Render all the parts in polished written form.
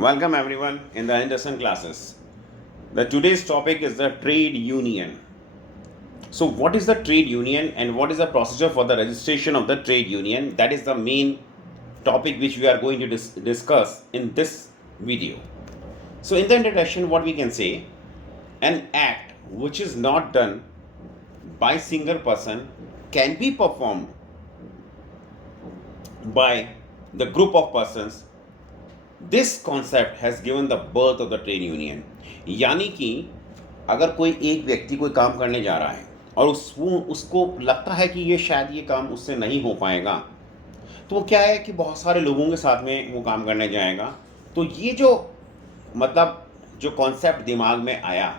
Welcome everyone in the Anderson classes. The today's topic is the trade union. So what is the trade union and what is the procedure for the registration of the trade union? That is the main topic which we are going to discuss in this video. So in the introduction, what we can say, an act which is not done by single person can be performed by the group of persons. This concept has given the birth of the trade union. यानी कि अगर कोई एक व्यक्ति कोई काम करने जा रहा है और उसको लगता है कि ये शायद ये काम उससे नहीं हो पाएगा, तो वो क्या है कि बहुत सारे लोगों के साथ में वो काम करने जाएगा. तो ये जो जो कॉन्सेप्ट दिमाग में आया,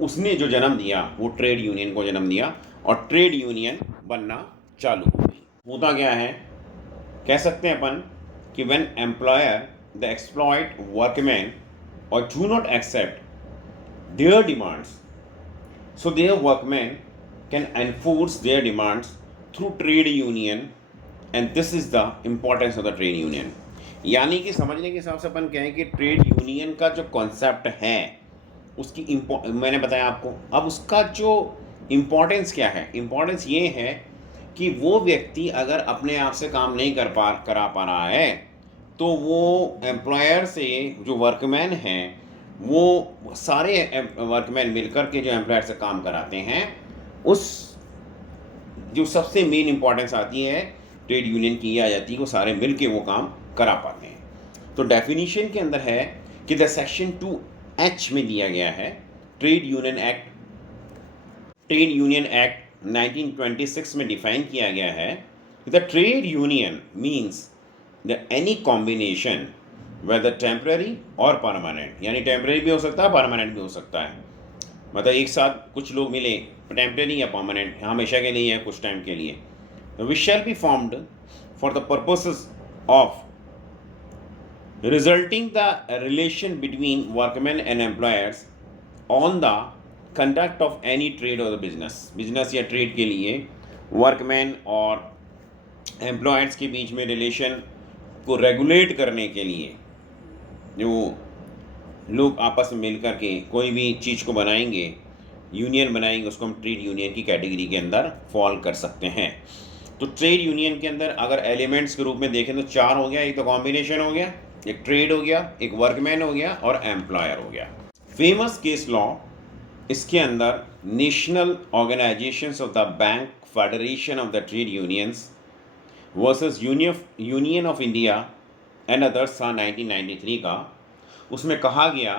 उसने जो जन्म दिया वो ट्रेड यूनियन को जन्म दिया और ट्रेड यूनियन बनना चालू हो गई. होता क्या है, कह सकते हैं अपन कि when employer they exploit workmen or do not accept their demands, so their workmen can enforce their demands through trade union, and this is the importance of the trade union. यानी कि समझने के हिसाब से अपन कहें कि ट्रेड यूनियन का जो कॉन्सेप्ट है उसकी मैंने बताया आपको. अब उसका जो इम्पोर्टेंस क्या है, इम्पोर्टेंस ये है कि वो व्यक्ति अगर अपने आप से काम नहीं करा पा रहा है तो वो एम्प्लॉयर से जो वर्कमैन हैं वो सारे वर्कमैन मिलकर के जो एम्प्लॉयर से काम कराते हैं, उस जो सबसे मेन इम्पॉर्टेंस आती है ट्रेड यूनियन की आ जाती है, वो सारे मिल के वो काम करा पाते हैं. तो डेफिनेशन के अंदर है कि द सेक्शन 2H में दिया गया है ट्रेड यूनियन एक्ट 1926 में डिफाइन किया गया है. The trade union means any combination whether temporary or permanent, यानी टेम्परेरी भी हो सकता है, परमानेंट भी हो सकता है. मतलब एक साथ कुछ लोग मिले, टेम्परेरी या परमानेंट, हमेशा के लिए या कुछ टाइम के लिए. Which shall be formed for the purposes of resulting the relation between workman and employers on the conduct of any trade और बिजनेस या ट्रेड के लिए वर्कमैन और एम्प्लॉयर्स के बीच में रिलेशन को रेगुलेट करने के लिए जो लोग आपस में मिल कर के कोई भी चीज़ को बनाएंगे, यूनियन बनाएंगे, उसको हम ट्रेड यूनियन की कैटेगरी के अंदर फॉल कर सकते हैं. तो ट्रेड यूनियन के अंदर अगर एलिमेंट्स के रूप में देखें तो 4 हो गया. एक तो कॉम्बिनेशन हो गया, एक ट्रेड हो गया, एक वर्कमैन हो गया और एम्प्लॉयर हो गया. फेमस केस लॉ इसके अंदर national organisations of the bank federation of the trade unions versus union of India and others था 1993 का. उसमें कहा गया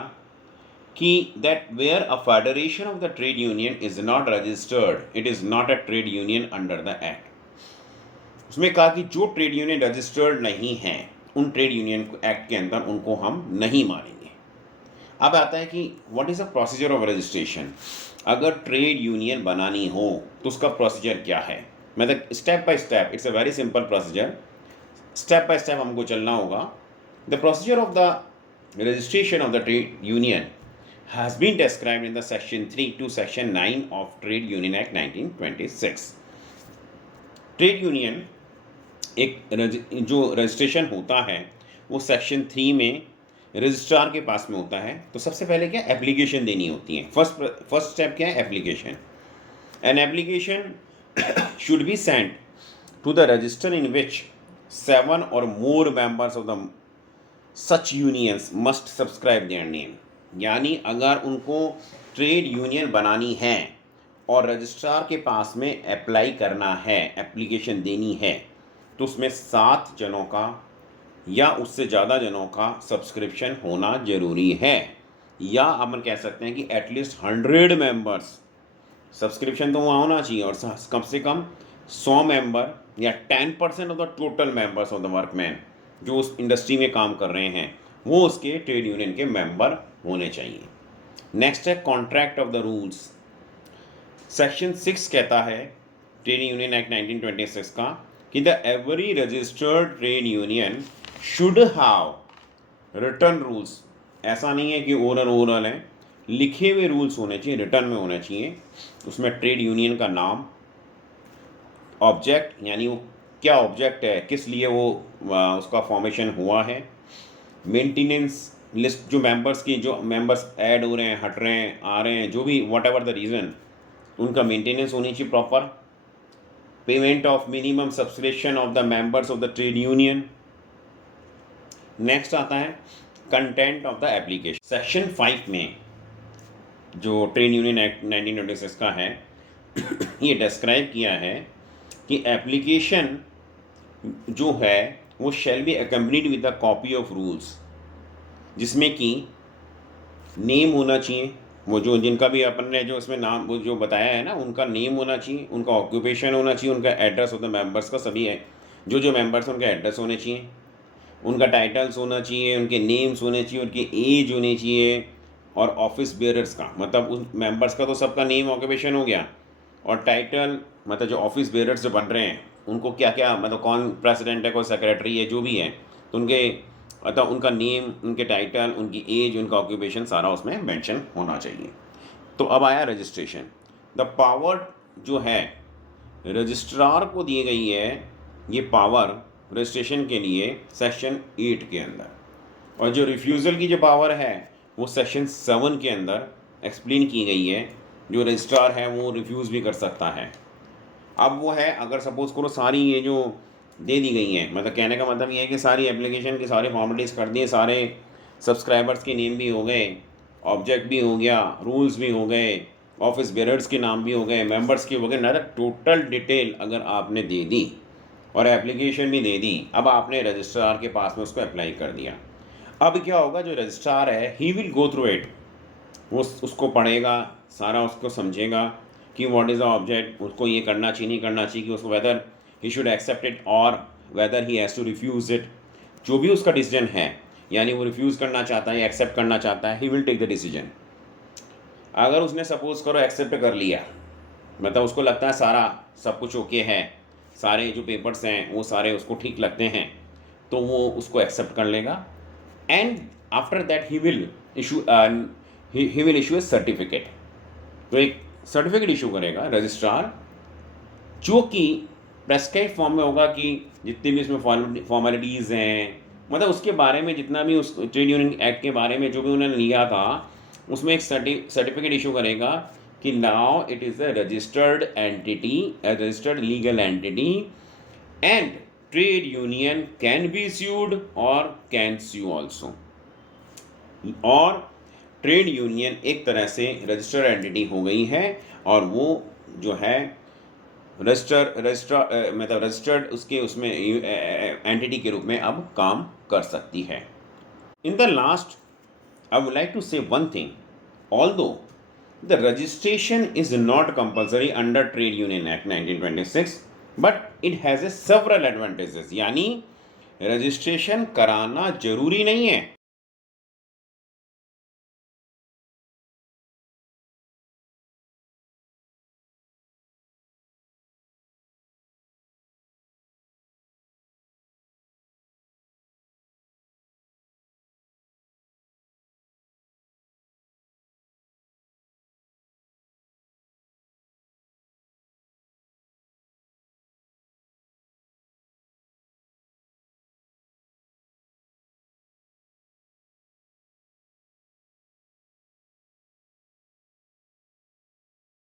कि that where a federation of the trade union is not registered, it is not a trade union under the act. उसमें कहा कि जो ट्रेड यूनियन रजिस्टर्ड नहीं हैं उन ट्रेड यूनियन एक्ट के अंदर उनको हम नहीं मानेंगे. अब आता है कि what is the procedure of registration. अगर ट्रेड यूनियन बनानी हो तो उसका प्रोसीजर क्या है. मतलब step by step, it's a very simple procedure. Step by step हमको चलना होगा. The procedure of the registration of the trade union has been described in the section 3 to section 9 of trade union act 1926. Trade union एक जो registration होता है वो section 3 में registrar के पास में होता है. तो सबसे पहले क्या, एप्लीकेशन देनी होती है. फर्स्ट स्टेप क्या है, application. An application should be sent to the register in which 7 or more members of the such unions must subscribe their name. यानी अगर उनको ट्रेड यूनियन बनानी है और रजिस्ट्रार के पास में अप्लाई करना है, एप्लीकेशन देनी है, तो उसमें 7 जनों का या उससे ज़्यादा जनों का सब्सक्रिप्शन होना ज़रूरी है. या अपन कह सकते हैं कि एटलीस्ट 100 मेंबर्स सब्सक्रिप्शन तो वहाँ होना चाहिए और कम से कम 100 मेंबर या 10% of the total members of the workman जो उस इंडस्ट्री में काम कर रहे हैं वो उसके ट्रेड यूनियन के मेंबर होने चाहिए. नेक्स्ट है contract of the rules. Section 6 कहता है ट्रेड यूनियन एक्ट 1926 का कि the every registered trade union should have return rules. ऐसा नहीं है कि ओरल है, लिखे हुए रूल्स होने चाहिए, रिटर्न में होने चाहिए. उसमें ट्रेड यूनियन का नाम, ऑब्जेक्ट यानी वो क्या ऑब्जेक्ट है, किस लिए वो उसका फॉर्मेशन हुआ है, मेंटेनेंस लिस्ट जो मेंबर्स की, जो मेंबर्स ऐड हो रहे हैं, हट रहे हैं, आ रहे हैं, जो भी वट एवर द रीज़न, उनका मेंटेनेंस होनी चाहिए proper. Payment of minimum subscription of the members of the trade union. Next आता है content of the application. Section 5 में जो ट्रेड यूनियन एक्ट 1926 का है ये डिस्क्राइब किया है कि एप्लीकेशन जो है वो shall be accompanied with the copy of rules, जिसमें कि नेम होना चाहिए, वो जो जिनका भी अपन ने जो इसमें नाम वो जो बताया है ना, उनका नेम होना चाहिए, उनका ऑक्यूपेशन होना चाहिए, उनका एड्रेस होता है मेंबर्स का, सभी है जो मेंबर्स हैं उनका एड्रेस होने चाहिए, उनका टाइटल्स होना चाहिए, उनके नेम्स होने चाहिए, उनकी एज होनी चाहिए, और ऑफिस बेयरर्स का मतलब उन मेंबर्स का तो सबका नेम ऑक्यूपेशन हो गया, और टाइटल मतलब जो ऑफिस बेयरर्स जो बन रहे हैं उनको क्या क्या मतलब कौन प्रेसिडेंट है, कौन सेक्रेटरी है, जो भी है, तो उनके मतलब उनका नेम, उनके टाइटल, उनकी एज, उनका ऑक्यूपेशन सारा उसमें मेंशन होना चाहिए। तो अब आया रजिस्ट्रेशन। द पावर जो है रजिस्ट्रार को दी गई है, ये पावर रजिस्ट्रेशन के लिए सेक्शन 8 के अंदर, और जो रिफ्यूज़ल की जो पावर है वो सेक्शन 7 के अंदर एक्सप्लेन की गई है। जो रजिस्ट्रार है वो रिफ्यूज़ भी कर सकता है। अब वो है, अगर सपोज़ करो सारी ये जो दे दी गई हैं, मतलब कहने का मतलब ये है कि सारी एप्लीकेशन की सारी फॉर्मेलिटीज़ कर दिए, सारे सब्सक्राइबर्स के नेम भी हो गए, ऑब्जेक्ट भी हो गया, रूल्स भी हो गए, ऑफिस बेयरर्स के नाम भी हो गए, मेंबर्स की हो गए ना, टोटल डिटेल अगर आपने दे दी और एप्लीकेशन भी दे दी, अब आपने रजिस्ट्रार के पास में उसको अप्लाई कर दिया। अब क्या होगा, जो रजिस्ट्रार है he will go through it, वो उसको पढ़ेगा, सारा उसको समझेगा कि व्हाट इज़ द ऑब्जेक्ट, उसको ये करना चाहिए नहीं करना चाहिए, कि उसको whether he should accept it और whether he has to refuse it, जो भी उसका डिसीजन है, यानी वो रिफ्यूज़ करना चाहता है या एक्सेप्ट करना चाहता है, he will take the decision. अगर उसने सपोज़ करो एक्सेप्ट कर लिया, मतलब उसको लगता है सारा सब कुछ ओके है, सारे जो पेपर्स हैं वो सारे उसको ठीक लगते हैं, तो वो उसको एक्सेप्ट कर लेगा, and after that he will issue A certificate. तो एक सर्टिफिकेट इशू करेगा रजिस्ट्रार, जो कि प्रेस्क्राइब फॉर्म में होगा, कि जितनी भी इसमें फॉर्मेलिटीज़ हैं, मतलब उसके बारे में जितना भी उस ट्रेड यूनियन एक्ट के बारे में जो भी उन्होंने लिया था, उसमें एक सर्टिफिकेट इशू करेगा कि now it is a registered entity, a registered legal entity, and trade union can be sued और कैन स्यू ऑल्सो। और ट्रेड यूनियन एक तरह से रजिस्टर्ड एंटिटी हो गई है, और वो जो है मतलब रजिस्टर्ड उसके उसमें एंटिटी के रूप में अब काम कर सकती है। In the last I would like to say one thing, although the registration is not compulsory under trade union act 1926, but it has a several advantages, यानी रजिस्ट्रेशन कराना जरूरी नहीं है,